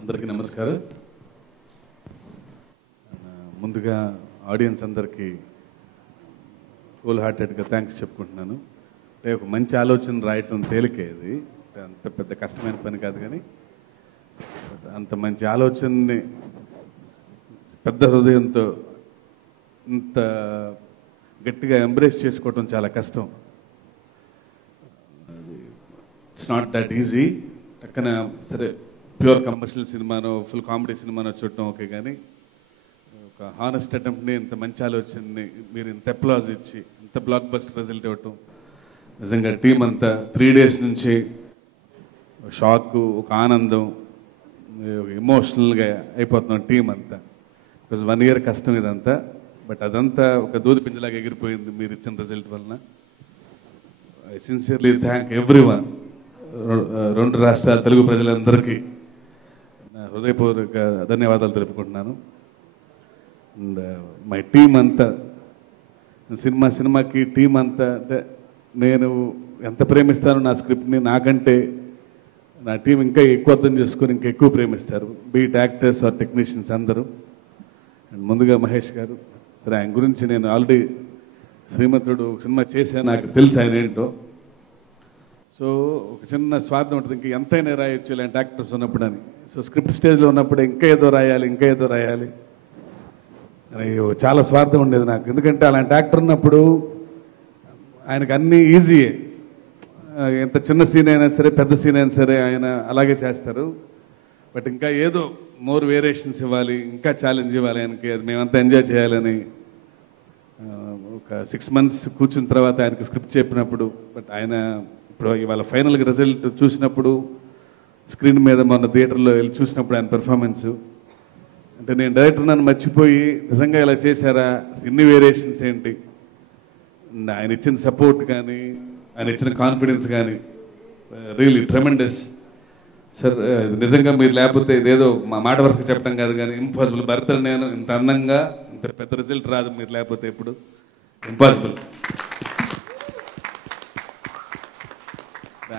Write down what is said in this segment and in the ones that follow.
అందరికీ నమస్కారం. ముందుగా ఆడియన్స్ అందరికీ హోల్ హార్టెడ్గా థ్యాంక్స్ చెప్పుకుంటున్నాను. అంటే ఒక మంచి ఆలోచన రాయటం తేలికే, ఇది అంత పెద్ద కష్టమైన పని కాదు, కానీ అంత మంచి ఆలోచనని పెద్ద హృదయంతో ఇంత గట్టిగా ఎంబ్రేస్ చేసుకోవటం చాలా కష్టం. It's not that easy. పక్కన సరే ప్యూర్ కమర్షియల్ సినిమానో ఫుల్ కామెడీ సినిమానో చూడటం ఓకే, కానీ ఒక హానెస్ట్ అటెంప్ట్ని, ఇంత మంచి ఆలోచనని మీరు ఇంత అప్లాజ్ ఇచ్చి ఇంత బ్లాక్ బస్టర్ రిజల్ట్ ఇవ్వటం, నిజంగా టీం అంతా 3 days నుంచి షాక్, ఒక ఆనందం, ఎమోషనల్గా అయిపోతున్నాం టీం అంతా. బికాజ్ 1 year కష్టం ఇదంతా, బట్ అదంతా ఒక దూది పింజలాగా ఎగిరిపోయింది మీరు ఇచ్చిన రిజల్ట్ వలన. I sincerely thank everyone. 2 రాష్ట్రాల తెలుగు ప్రజలందరికీ నా హృదయపూర్వక ధన్యవాదాలు తెలుపుకుంటున్నాను. అండ్ మై టీం అంతా, సినిమాకి టీం అంతా, అంటే నేను ఎంత ప్రేమిస్తానో నా స్క్రిప్ట్ని, నాకంటే నా టీం ఇంకా ఎక్కువ అర్థం చేసుకొని ఇంకా ఎక్కువ ప్రేమిస్తారు, బీట్ యాక్టర్స్ ఆర్ టెక్నీషియన్స్ అందరూ. అండ్ ముందుగా మహేష్ గారు, సరే ఆయన గురించి నేను ఆల్రెడీ శ్రీమంతుడు ఒక సినిమా చేశాను, నాకు తెలుసు ఆయన ఏంటో. సో ఒక చిన్న స్వార్థం ఉంటుంది, ఇంకా ఎంతైనా రాయొచ్చు ఇలాంటి యాక్టర్స్ ఉన్నప్పుడు అని. సో స్క్రిప్ట్ స్టేజ్లో ఉన్నప్పుడు ఇంకా ఏదో రాయాలి అని చాలా స్వార్థం ఉండేది నాకు. ఎందుకంటే అలాంటి యాక్టర్ ఉన్నప్పుడు ఆయనకు అన్నీ ఈజీయే, ఎంత చిన్న సీన్ అయినా సరే పెద్ద సీన్ అయినా సరే ఆయన అలాగే చేస్తారు. బట్ ఇంకా ఏదో మోర్ వేరియేషన్స్ ఇవ్వాలి, ఇంకా ఛాలెంజ్ ఇవ్వాలి ఆయనకి, అది మేమంతా ఎంజాయ్ చేయాలని ఒక 6 months కూర్చున్న తర్వాత ఆయనకి స్క్రిప్ట్ చెప్పినప్పుడు, బట్ ఆయన ఇప్పుడు ఇవాళ ఫైనల్గా రిజల్ట్ చూసినప్పుడు, స్క్రీన్ మీద మొన్న థియేటర్లో వెళ్ళి చూసినప్పుడు ఆయన పెర్ఫార్మెన్సు, అంటే నేను డైరెక్టర్ నన్ను మర్చిపోయి నిజంగా ఇలా చేశారా, ఇన్ని వేరియేషన్స్ ఏంటి, ఆయన ఇచ్చిన సపోర్ట్ కానీ ఆయన ఇచ్చిన కాన్ఫిడెన్స్ కానీ రియలీ ట్రెమెండస్. సార్ నిజంగా మీరు లేకపోతే ఇదేదో మా మాట వరుసగా చెప్పడం కాదు, కానీ ఇంపాసిబుల్. భర్త నేను ఇంత అందంగా ఇంత పెద్ద రిజల్ట్ రాదు మీరు లేకపోతే, ఎప్పుడు ఇంపాసిబుల్.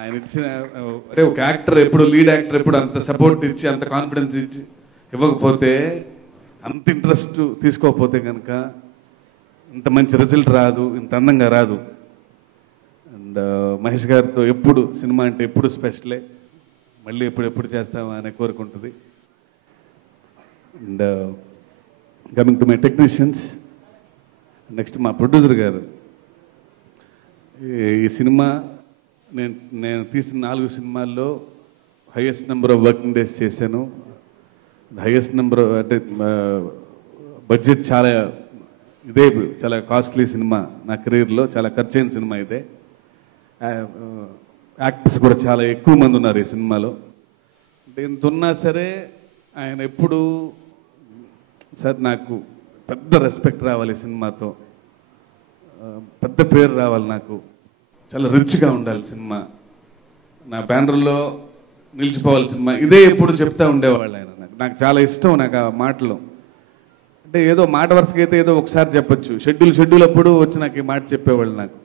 ఆయన ఇచ్చిన, అంటే ఒక యాక్టర్ ఎప్పుడు, లీడ్ యాక్టర్ ఎప్పుడు అంత సపోర్ట్ ఇచ్చి అంత కాన్ఫిడెన్స్ ఇచ్చి ఇవ్వకపోతే, అంత ఇంట్రెస్ట్ తీసుకోకపోతే కనుక ఇంత మంచి రిజల్ట్ రాదు, ఇంత అందంగా రాదు. అండ్ మహేష్ గారితో ఎప్పుడు సినిమా అంటే ఎప్పుడు స్పెషలే, మళ్ళీ ఎప్పుడు చేస్తామా అనే కోరుకుంటుంది. And coming to my technicians, next మా ప్రొడ్యూసర్ గారు. ఈ సినిమా నేను తీసిన 4 సినిమాల్లో highest number of working days చేశాను. హైయెస్ట్ నెంబర్, అంటే బడ్జెట్ చాలా చాలా కాస్ట్లీ సినిమా నా కెరీర్లో, చాలా ఖర్చైన సినిమా ఇదే. యాక్టర్స్ కూడా చాలా ఎక్కువ మంది ఉన్నారు ఈ సినిమాలో. అంటే ఇంత ఉన్నా సరే ఆయన ఎప్పుడు, సార్ నాకు పెద్ద రెస్పెక్ట్ రావాలి సినిమాతో, పెద్ద పేరు రావాలి, నాకు చాలా రిచ్గా ఉండాలి సినిమా, నా బ్యానర్లో నిలిచిపోవాలి సినిమా, ఇదే ఎప్పుడు చెప్తా ఉండేవాళ్ళు ఆయన. నాకు చాలా ఇష్టం నాకు ఆ మాటలు. అంటే ఏదో మాట వరుసగా అయితే ఏదో ఒకసారి చెప్పచ్చు, షెడ్యూల్ అప్పుడు వచ్చి నాకు ఈ మాట చెప్పేవాళ్ళు నాకు.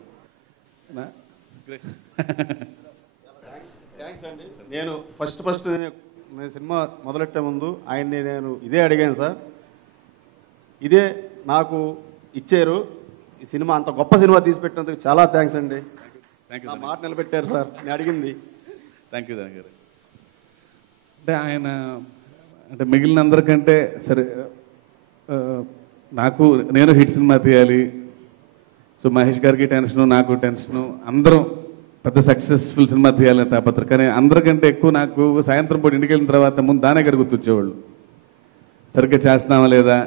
థ్యాంక్స్ అండి. నేను ఫస్ట్ నేను సినిమా మొదలెట్టే ముందు ఆయన్ని నేను ఇదే అడిగాను, సార్ ఇదే నాకు ఇచ్చారు, ఈ సినిమా అంత గొప్ప సినిమా తీసి పెట్టినందుకు చాలా థ్యాంక్స్ అండి. నా మాట నిలబెట్టారు సార్, నేను అడిగింది. థ్యాంక్ యూ గారు. అంటే ఆయన, అంటే మిగిలిన అందరికంటే సరే నేను హిట్ సినిమా తీయాలి, సో మహేష్ గారికి టెన్షను, నాకు టెన్షను, అందరం పెద్ద సక్సెస్ఫుల్ సినిమా తీయాలని తాపత్ర. కానీ అందరికంటే ఎక్కువ నాకు సాయంత్రం పూట ఇంటికి వెళ్ళిన తర్వాత ముందు దానే గారు గుర్తొచ్చేవాళ్ళు. సరిగ్గా చేస్తున్నామా లేదా,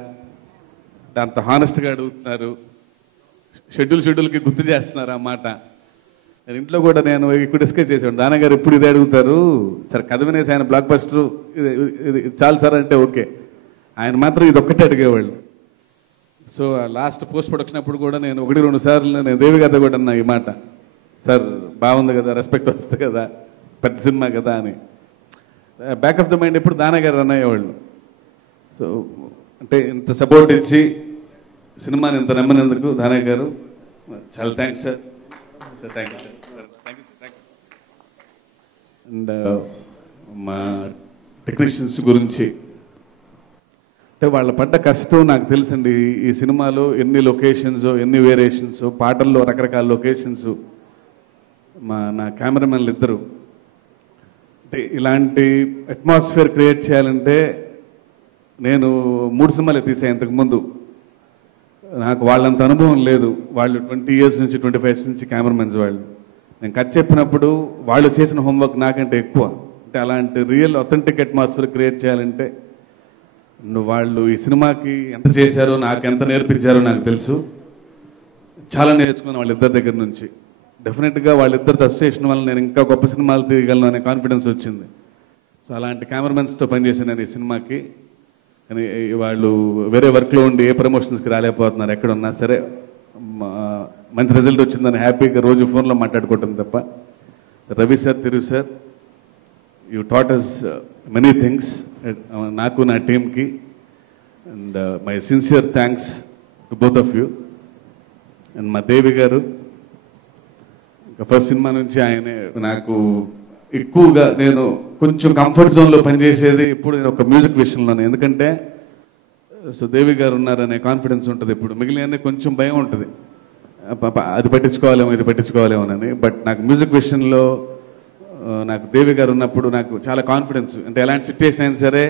అంత హానెస్ట్గా అడుగుతున్నారు, షెడ్యూల్కి గుర్తు చేస్తున్నారు ఆ మాట. నేను ఇంట్లో కూడా నేను ఎక్కువ డిస్కస్ చేసేవాడు, దానా గారు ఎప్పుడు ఇదే అడుగుతారు, సరే కథ వినేసి ఆయన బ్లాక్ బస్టర్ ఇది చాలు సార్ అంటే ఓకే, ఆయన మాత్రం ఇది ఒక్కటే అడిగేవాళ్ళు. సో లాస్ట్ పోస్ట్ ప్రొడక్షన్ అప్పుడు కూడా నేను 1-2 సార్లు నేను దేవి గారితో కూడా అన్నా ఈ మాట, సార్ బాగుంది కదా, రెస్పెక్ట్ వస్తుంది కదా, పెద్ద సినిమా కదా అని. బ్యాక్ ఆఫ్ ద మైండ్ ఎప్పుడు దానా గారు అన్నయ్యేవాళ్ళు. సో అంటే ఇంత సపోర్ట్ ఇచ్చి సినిమాని ఇంత నమ్మినందుకు దానా గారు చాలా thanks sir. Thank you sir. And మా టెక్నీషియన్స్ గురించి. అంటే వాళ్ళ పడ్డ కష్టం నాకు తెలుసండి. ఈ సినిమాలో ఎన్ని లొకేషన్స్, ఎన్ని వేరియేషన్స్, పాటల్లో రకరకాల లొకేషన్స్. నా కెమెరామెన్లు ఇద్దరు అంటే ఇలాంటి అట్మాస్ఫియర్ క్రియేట్ చేయాలంటే నేను 3 సినిమాలే తీసాను ఇంతకుముందు. నాకు వాళ్ళంత అనుభవం లేదు. వాళ్ళు 20 years నుంచి 25 years నుంచి కెమెరామెన్స్ వాళ్ళు. నేను కథ చెప్పినప్పుడు వాళ్ళు చేసిన హోంవర్క్ నాకంటే ఎక్కువ. అంటే అలాంటి రియల్ అథెంటిక్ అట్మాస్ఫియర్ క్రియేట్ చేయాలంటే వాళ్ళు ఈ సినిమాకి ఎంత చేశారో, నాకు ఎంత నేర్పించారో నాకు తెలుసు. చాలా నేర్చుకున్నాను వాళ్ళిద్దరి దగ్గర నుంచి. డెఫినెట్గా వాళ్ళిద్దరితో అసోసియేషన్ వల్ల నేను ఇంకా గొప్ప సినిమాలు తీయగలను అనే కాన్ఫిడెన్స్ వచ్చింది. సో అలాంటి కెమెరామెన్స్తో పనిచేసాను నేను ఈ సినిమాకి. కానీ వాళ్ళు వేరే వర్క్లో ఉండి ఏ ప్రమోషన్స్కి రాలేకపోతున్నారు. ఎక్కడున్నా సరే మంచి రిజల్ట్ వచ్చిందని హ్యాపీగా రోజు ఫోన్లో మాట్లాడుకోవటం తప్ప. Ravi sir, Thiru sir, you taught us many things, నాకు నా టీమ్కి. And my sincere thanks to both of you. And మా దేవి గారు, ఫస్ట్ సినిమా నుంచి ఆయనే నాకు ఎక్కువగా, నేను కొంచెం కంఫర్ట్ జోన్లో పనిచేసేది ఇప్పుడు నేను ఒక మ్యూజిక్ విషయంలోనే. ఎందుకంటే సో దేవి గారు ఉన్నారనే కాన్ఫిడెన్స్ ఉంటుంది. ఇప్పుడు మిగిలిన కొంచెం భయం ఉంటుంది, అది పట్టించుకోవాలేమో ఇది పట్టించుకోవాలేమోనని. బట్ నాకు మ్యూజిక్ విషయంలో నాకు దేవి గారు ఉన్నప్పుడు నాకు చాలా కాన్ఫిడెన్స్. అంటే ఎలాంటి సిచ్యువేషన్ అయినా సరే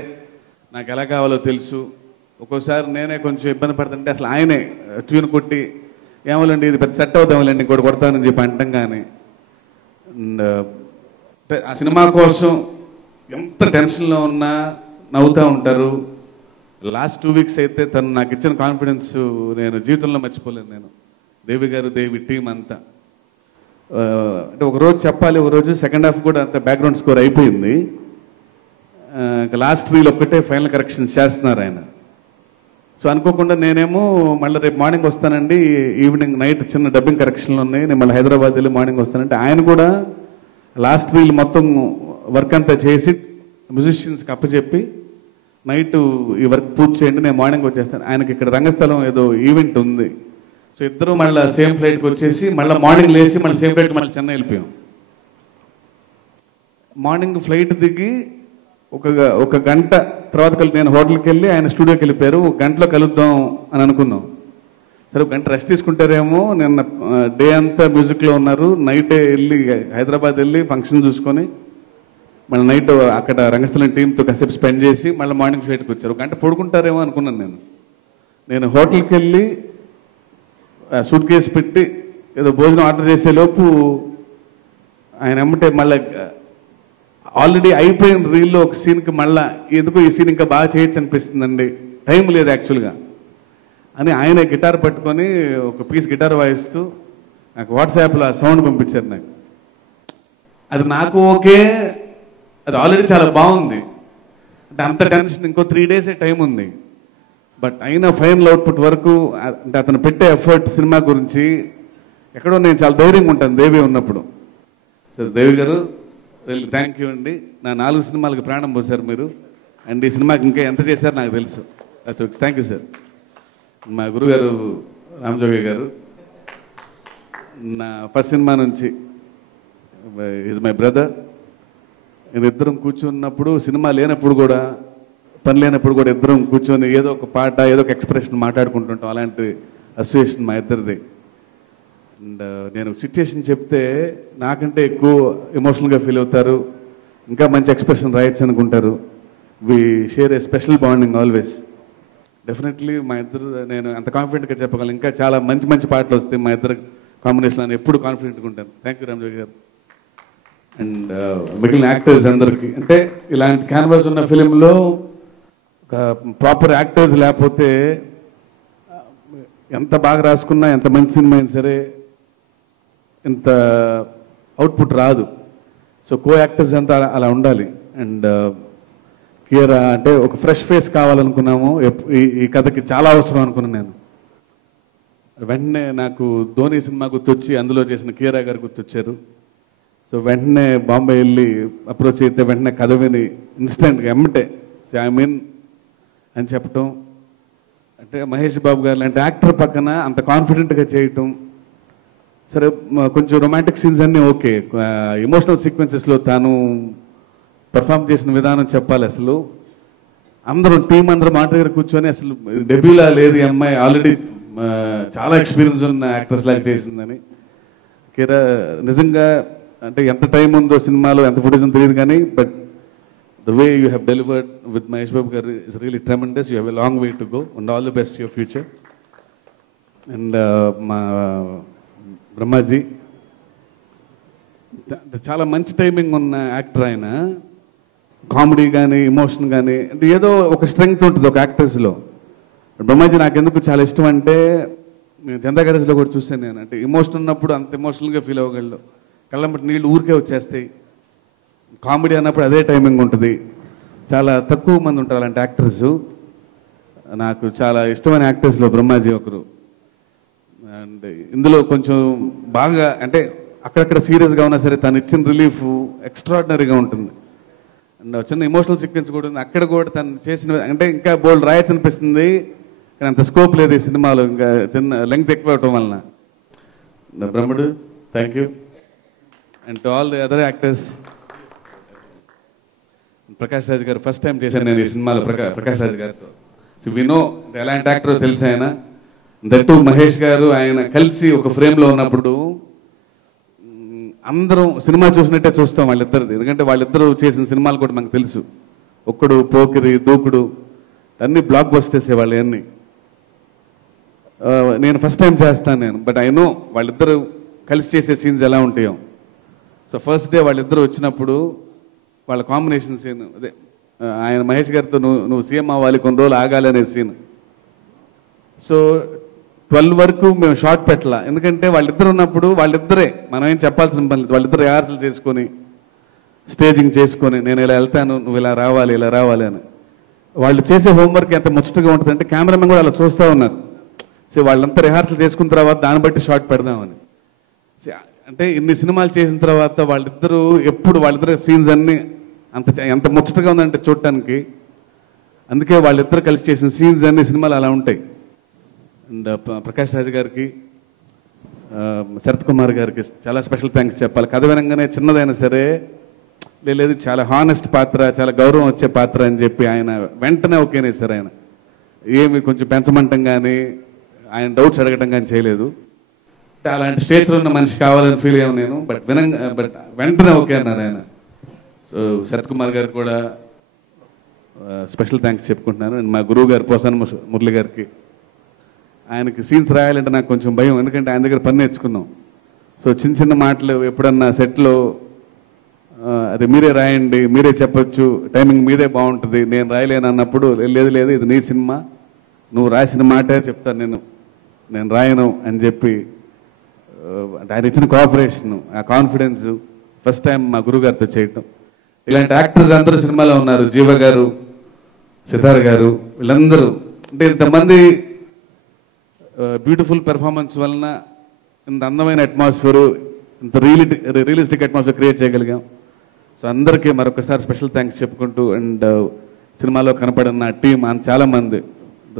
నాకు ఎలా కావాలో తెలుసు. ఒక్కోసారి నేనే కొంచెం ఇబ్బంది పడుతుంటే అసలు ఆయనే ట్యూన్ కొట్టి ఏమోలండి ఇది పెద్ద సెట్ అవుతామోలేండి ఇంకోటి కొడతానని చెప్పి అంటాం. కానీ అండ్ ఆ సినిమా కోసం ఎంత టెన్షన్లో ఉన్నా నవ్వుతూ ఉంటారు. లాస్ట్ 2 weeks అయితే తను నాకు ఇచ్చిన కాన్ఫిడెన్స్ నేను జీవితంలో మర్చిపోలేను. నేను దేవి గారు, దేవి టీం అంతా అంటే ఒకరోజు చెప్పాలి, ఒకరోజు సెకండ్ హాఫ్ కూడా అంత బ్యాక్గ్రౌండ్ స్కోర్ అయిపోయింది. లాస్ట్ రీల్ ఒక్కటే ఫైనల్ కరెక్షన్స్ చేస్తున్నారు ఆయన. సో అనుకోకుండా నేనేమో మళ్ళీ రేపు మార్నింగ్ వస్తానండి, ఈవినింగ్ నైట్ చిన్న డబ్బింగ్ కరెక్షన్లు ఉన్నాయి, నేను మళ్ళీ హైదరాబాద్ వెళ్ళి మార్నింగ్ వస్తానంటే ఆయన కూడా లాస్ట్ రీల్ మొత్తం వర్క్ అంతా చేసి మ్యూజిషియన్స్కి అప్పచెప్పి నైట్ ఈ వర్క్ పూర్తి చేయండి, నేను మార్నింగ్ వచ్చేస్తాను. ఆయనకి ఇక్కడ రంగస్థలం ఏదో ఈవెంట్ ఉంది. సో ఇద్దరు మళ్ళీ సేమ్ ఫ్లైట్కి వచ్చేసి మళ్ళీ మార్నింగ్ లేచి మళ్ళీ సేమ్ ఫ్లైట్కి మళ్ళీ చెన్నై వెళ్ళిపోయాం. మార్నింగ్ ఫ్లైట్ దిగి ఒక గంట తర్వాత నేను హోటల్కి వెళ్ళి ఆయన స్టూడియోకి వెళ్ళిపోయారు. 1 గంటలో కలుద్దాం అని అనుకున్నాం. సరే 1 గంట రెస్ట్ తీసుకుంటారేమో, నిన్న డే అంతా మ్యూజిక్లో ఉన్నారు. నైటే వెళ్ళి హైదరాబాద్ వెళ్ళి ఫంక్షన్ చూసుకొని మళ్ళీ నైట్ అక్కడ రంగస్థలం టీంతో కాసేపు స్పెండ్ చేసి మళ్ళీ మార్నింగ్ ఫ్లైట్కి వచ్చారు. 1 గంట పడుకుంటారేమో అనుకున్నాను. నేను హోటల్కి వెళ్ళి సూట్ కేసు పెట్టి ఏదో భోజనం ఆర్డర్ చేసేలోపు ఆయన ఎమ్మటే మళ్ళీ ఆల్రెడీ అయిపోయిన రీల్లో ఒక సీన్కి మళ్ళీ ఎందుకు ఈ సీన్ ఇంకా బాగా చేయొచ్చు అనిపిస్తుందండి, టైం లేదు యాక్చువల్గా అని ఆయన గిటార్ పట్టుకొని ఒక పీస్ గిటార్ వాయిస్తూ నాకు వాట్సాప్లో ఆ సౌండ్ పంపించారు. నాకు అది నాకు ఓకే, అది ఆల్రెడీ చాలా బాగుంది. అంటే అంత టెన్షన్, ఇంకో 3 days టైం ఉంది. బట్ అయినా ఫైనల్ అవుట్పుట్ వరకు అంటే అతను పెట్టే ఎఫర్ట్ సినిమా గురించి ఎక్కడో నేను చాలా ధైర్యంగా ఉంటాను దేవి ఉన్నప్పుడు. సరే దేవి గారు థ్యాంక్ యూ అండి. నా 4 సినిమాలకు ప్రాణం పోసారు మీరు. అండ్ ఈ సినిమాకి ఇంకా ఎంత చేశారు నాకు తెలుసు. Thank you sir. మా గురుగారు రామజోగి గారు నా ఫస్ట్ సినిమా నుంచి ఈజ్ మై బ్రదర్. ఇద్దరం కూర్చున్నప్పుడు, సినిమా లేనప్పుడు కూడా, పని లేనప్పుడు కూడా ఇద్దరం కూర్చొని ఏదో ఒక పాట, ఏదో ఒక ఎక్స్ప్రెషన్ మాట్లాడుకుంటుంటాం. అలాంటి అసోసియేషన్ మా ఇద్దరిది. అండ్ నేను సిచ్యుయేషన్ చెప్తే నాకంటే ఎక్కువ ఎమోషనల్గా ఫీల్ అవుతారు, ఇంకా మంచి ఎక్స్ప్రెషన్ రాయొచ్చు అనుకుంటారు. We share a special bonding always. Definitely మా ఇద్దరు, నేను అంత కాన్ఫిడెంట్గా చెప్పగలను. ఇంకా చాలా మంచి మంచి పాటలు వస్తాయి మా ఇద్దరు కాంబినేషన్ అని ఎప్పుడు కాన్ఫిడెంట్గా ఉంటాను. థ్యాంక్ యూ రామజోగి గారు. అండ్ మిగిలిన యాక్టర్స్ అందరికీ, అంటే ఇలాంటి క్యాన్వాస్ ఉన్న ఫిలింలో ఒక ప్రాపర్ యాక్టర్స్ లేకపోతే ఎంత బాగా రాసుకున్నా, ఎంత మంచి సినిమా అయినా సరే ఇంత అవుట్పుట్ రాదు. సో కో యాక్టర్స్ అంతా అలా ఉండాలి. అండ్ కీరా అంటే ఒక ఫ్రెష్ ఫేస్ కావాలనుకున్నాము. ఈ కథకి చాలా అవసరం అనుకున్నాను నేను. వెంటనే నాకు ధోని సినిమా గుర్తొచ్చి అందులో చేసిన కీరా గారు గుర్తొచ్చారు. సో వెంటనే బాంబే వెళ్ళి అప్రోచ్ అయితే వెంటనే కథ విని ఇన్స్టెంట్గా ఎమ్మటే ఐ మీన్ అని చెప్పటం. అంటే మహేష్ బాబు గారు లాంటి యాక్టర్ పక్కన అంత కాన్ఫిడెంట్గా చేయటం. సరే కొంచెం రొమాంటిక్ సీన్స్ అన్నీ ఓకే, ఎమోషనల్ సీక్వెన్సెస్లో తాను పర్ఫామ్ చేసిన విధానం చెప్పాలి. అసలు అందరూ టీం అందరూ మాట దగ్గర కూర్చొని అసలు డెబ్యూలా లేదు ఈ అమ్మాయి, ఆల్రెడీ చాలా ఎక్స్పీరియన్స్ ఉన్న యాక్ట్రెస్ లాగా చేసిందని. కిరా నిజంగా అంటే ఎంత టైం ఉందో సినిమాలో, ఎంత ఫుటేజ్ ఉందో తెలియదు కానీ, but the way you have delivered with Mahesh Babu garu is really tremendous. You have a long way to go and all the best to your future. And ma Brahmaji చాలా మంచి timing ఉన్న actor ఆయన. Comedy కానీ emotion కానీ అంటే ఏదో ఒక strength ఉంటుంది ఒక యాక్టర్స్లో. బ్రహ్మాజీ నాకు ఎందుకు చాలా ఇష్టం అంటే, నేను జనతా గ్యారేజ్లో కూడా చూశాను నేను. అంటే ఎమోషన్ ఉన్నప్పుడు అంత ఎమోషనల్గా ఫీల్ అవ్వగలడు, కళ్ళంబట్టి నీళ్ళు ఊరికే వచ్చేస్తాయి. కామెడీ అన్నప్పుడు అదే టైమింగ్ ఉంటుంది. చాలా తక్కువ మంది ఉంటారు అలాంటి యాక్టర్స్. నాకు చాలా ఇష్టమైన యాక్టర్స్లో బ్రహ్మాజీ ఒకరు. అండ్ ఇందులో కొంచెం బాగా అంటే అక్కడక్కడ సీరియస్గా ఉన్నా సరే తను ఇచ్చిన రిలీఫ్ ఎక్స్ట్రాడినరీగా ఉంటుంది. అండ్ చిన్న ఎమోషనల్ సీక్వెన్స్ కూడా ఉంది. అక్కడ కూడా తను చేసిన అంటే ఇంకా బోల్డ్ రాయచ్చు అనిపిస్తుంది, కానీ అంత స్కోప్ లేదు ఈ సినిమాలో, ఇంకా చిన్న లెంగ్త్ ఎక్కువ అవటం వలన. బ్రహ్మడు, thank you. And to all the other actors. Prakash Raj గారు ఫస్ట్ టైం చేశాను నేను ఈ సినిమాలో ప్రకాష్ రాజ్ గారితో. సో వినో ఎలాంటి యాక్టర్ తెలుసు ఆయన. దట్టు మహేష్ గారు ఆయన కలిసి ఒక ఫ్రేమ్లో ఉన్నప్పుడు అందరం సినిమా చూసినట్టే చూస్తాం వాళ్ళిద్దరిది. ఎందుకంటే వాళ్ళిద్దరూ చేసిన సినిమాలు కూడా మనకు తెలుసు. ఒక్కడు, పోకిరి, దూకుడు అన్నీ బ్లాక్ బస్టర్స్ వాళ్ళు అన్నీ. నేను ఫస్ట్ టైం చేస్తాను నేను, బట్ ఐ నో వాళ్ళిద్దరూ కలిసి చేసే సీన్స్ ఎలా ఉంటాయో. సో ఫస్ట్ డే వాళ్ళిద్దరూ వచ్చినప్పుడు వాళ్ళ కాంబినేషన్ సీన్ అదే, ఆయన మహేష్ గారితో నువ్వు సీఎం అవ్వాలి, కొన్ని రోజులు ఆగాలి అనే సీన్. సో 12 వరకు మేము షార్ట్ పెట్టాల, ఎందుకంటే వాళ్ళిద్దరు ఉన్నప్పుడు వాళ్ళిద్దరే, మనం ఏం చెప్పాల్సిన పని లేదు. వాళ్ళిద్దరు రిహార్సల్ చేసుకొని స్టేజింగ్ చేసుకొని నేను ఇలా వెళ్తాను, నువ్వు ఇలా రావాలి అని. వాళ్ళు చేసే హోంవర్క్ ఎంత ముచ్చటగా ఉంటుంది అంటే కెమెరామెన్ కూడా అలా చూస్తూ ఉన్నారు. సో వాళ్ళంతా రిహార్సల్ చేసుకున్న తర్వాత దాన్ని బట్టి షార్ట్ పెడదామని. అంటే ఇన్ని సినిమాలు చేసిన తర్వాత వాళ్ళిద్దరూ ఎప్పుడు వాళ్ళిద్దరు సీన్స్ అన్నీ ఎంత ముచ్చటగా ఉందంటే చూడటానికి. అందుకే వాళ్ళిద్దరు కలిసి చేసిన సీన్స్ అన్ని సినిమాలు అలా ఉంటాయి. అండ్ ప్రకాష్ రాజ్ గారికి, శరత్ కుమార్ గారికి చాలా స్పెషల్ థ్యాంక్స్ చెప్పాలి. కథ వినంగానే చిన్నదైనా సరే లేదు చాలా హానెస్ట్ పాత్ర, చాలా గౌరవం వచ్చే పాత్ర అని చెప్పి ఆయన వెంటనే ఓకేనే సార్. ఆయన ఏమి కొంచెం పెంచమంటం కానీ ఆయన డౌట్స్ అడగటం కానీ చేయలేదు. అలాంటి స్టేజ్లో ఉన్న మనిషి కావాలని ఫీల్ అయ్యాను నేను. బట్ వెంటనే ఓకే అన్నారు ఆయన. సో శరత్ కుమార్ గారికి కూడా స్పెషల్ థ్యాంక్స్ చెప్పుకుంటున్నాను. అండ్ మా గురువు గారు పోసాన మురళి గారికి, ఆయనకి సీన్స్ రాయాలంటే నాకు కొంచెం భయం, ఎందుకంటే ఆయన దగ్గర పని నేర్చుకున్నాం. సో చిన్న మాటలు ఎప్పుడన్నా సెట్లో అది మీరే రాయండి, మీరే చెప్పొచ్చు, టైమింగ్ మీదే బాగుంటుంది, నేను రాయలేను అన్నప్పుడు లేదు ఇది నీ సినిమా, నువ్వు రాసిన మాటే చెప్తాను, నేను రాయను అని చెప్పి అంటే ఆయన ఇచ్చిన కోఆపరేషన్, ఆ కాన్ఫిడెన్స్ ఫస్ట్ టైం మా గురువు గారితో చేయటం. ఇలాంటి యాక్టర్స్ అందరూ సినిమాలో ఉన్నారు. జీవ గారు, సితార్ గారు, వీళ్ళందరూ అంటే ఇంతమంది బ్యూటిఫుల్ పెర్ఫార్మెన్స్ వలన ఇంత అందమైన అట్మాస్ఫియర్, ఇంత రియలిస్టిక్ అట్మాస్ఫియర్ క్రియేట్ చేయగలిగాం. సో అందరికీ మరొకసారి స్పెషల్ థ్యాంక్స్ చెప్పుకుంటూ, అండ్ సినిమాలో కనపడిన టీం చాలామంది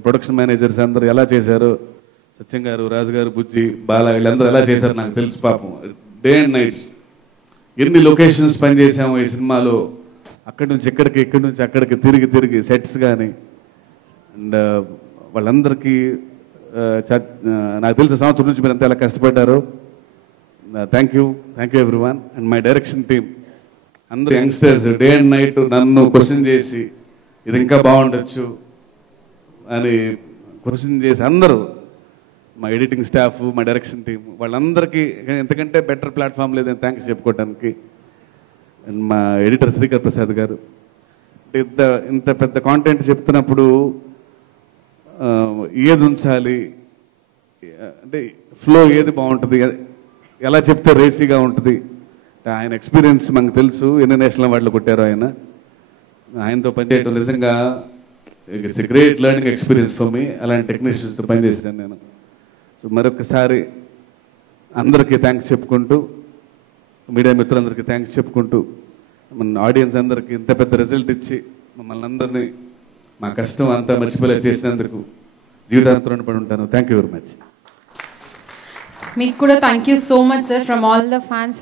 ప్రొడక్షన్ మేనేజర్స్ అందరూ ఎలా చేశారు, సత్యం గారు, రాజు గారు, బుజ్జి, బాల, వీళ్ళందరూ ఎలా చేశారు నాకు తెలుసు. పాపం డే అండ్ నైట్స్ ఎన్ని లొకేషన్స్ పనిచేసాము ఈ సినిమాలో. అక్కడి నుంచి ఇక్కడికి, ఇక్కడి నుంచి అక్కడికి తిరిగి సెట్స్ కానీ. అండ్ వాళ్ళందరికీ నాకు తెలిసిన సంవత్సరం నుంచి మీరు అంతా ఎలా కష్టపడ్డారు. Thank you everyone. And my direction team అందరూ యంగ్స్టర్స్ డే అండ్ నైట్ నన్ను క్వశ్చన్ చేసి ఇది ఇంకా బాగుండొచ్చు అని క్వశ్చన్ చేసి అందరూ, మా ఎడిటింగ్ స్టాఫ్, మా డైరెక్షన్ టీం, వాళ్ళందరికీ ఎంతకంటే బెటర్ ప్లాట్ఫామ్ లేదని థ్యాంక్స్ చెప్పుకోవడానికి. అండ్ మా ఎడిటర్ శ్రీకర్ ప్రసాద్ గారు, ఇంత పెద్ద కాంటెంట్ చెప్తున్నప్పుడు ఏది ఉంచాలి అంటే ఫ్లో ఏది బాగుంటుంది, ఎలా చెప్తే రేసీగా ఉంటుంది, ఆయన ఎక్స్పీరియన్స్ మనకు తెలుసు. ఎన్ని నేషనల్ అవార్డులు కొట్టారు ఆయనతో పనిచేయడం నిజంగా it's a great learning experience for me. అలాంటి టెక్నీషియన్స్తో పనిచేసాను నేను. సో మరొకసారి అందరికీ థ్యాంక్స్ చెప్పుకుంటూ, మీడియా మిత్రులందరికీ థ్యాంక్స్ చెప్పుకుంటూ, మన ఆడియన్స్ అందరికీ ఇంత పెద్ద రిజల్ట్ ఇచ్చి మమ్మల్ని అందరినీ మా కష్టం అంతా మర్చిపోలేక చేసినందుకు జీవితాంతం రుణపడి ఉంటాను. Thank you very much. మీకు కూడా thank you so much sir from all the fans.